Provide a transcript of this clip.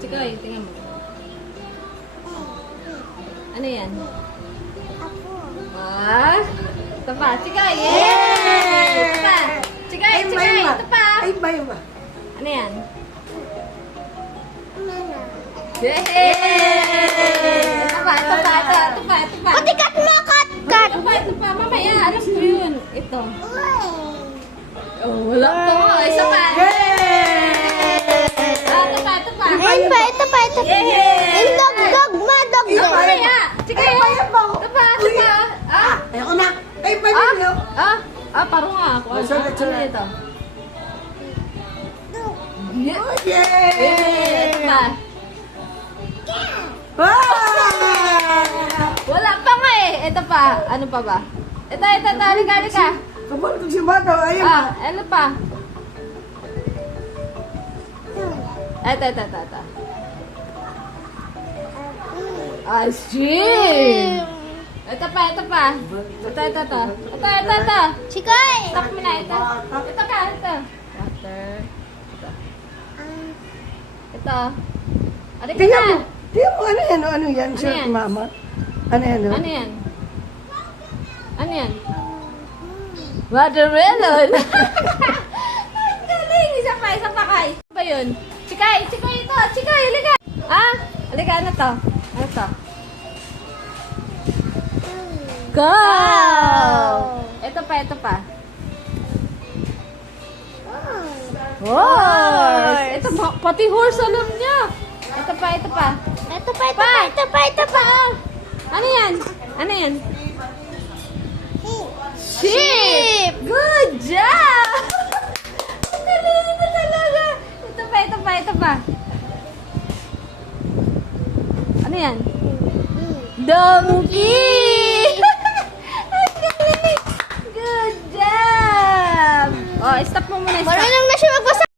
Chikoy, tingnan mo. Ano yan? Ah, ito pa. Chikoy, yay! Ito pa. Chikoy, Chikoy, ito pa. Ay, bayo ba? Ano yan? Yay! Ito pa, ito pa, ito pa, ito pa. Cut mo, cut! Ito pa, ito pa. Mamaya, alam ko yun. Ito. Oh, wala to. Isa pa. Ah, ito pa, ito pa. Ayun pa, ito pa, ito pa. Yay! Yung dog, ma, dog. Mamaya. Chikoy, Ay, bayo ba? ito pa, ito pa. Ah, Ayoko na. Ay, bayo. parang nga ako. Sulat, sulat. Ano ito? Yeah. Oh, yay! Ito pa. Ah! Wala pa nga eh. Ito pa. Ano pa ba? Ito. Halika. Kapal ko si Bato. Ayun. Ano pa? Ito. Ah, shit! Ito pa. Ito. Chikoy! Stop mo na ito. Ito ka. Water. Ito. Halika Tingnan na. mo. Tingnan mo, ano yan? Ano yan? Shirt, yan? mama. Ano yan? Ano yan? Ano yan? Watermelon! Ang galing! Isa pa kay. Ano ba yun? Chikoy ito! Chikoy, halika! Ah? Halika, ano to? Ano to? Go! Ito pa. Horse! Ito, pati horse alam niya. Ito pa. Ito pa. Ano yan? Sheep! Good job! Ang galing ito talaga. Ito pa. Ano yan? Donkey! Ang galing! Good job! Oh, stop mo muna. Stop. Marunong na siya magbasa.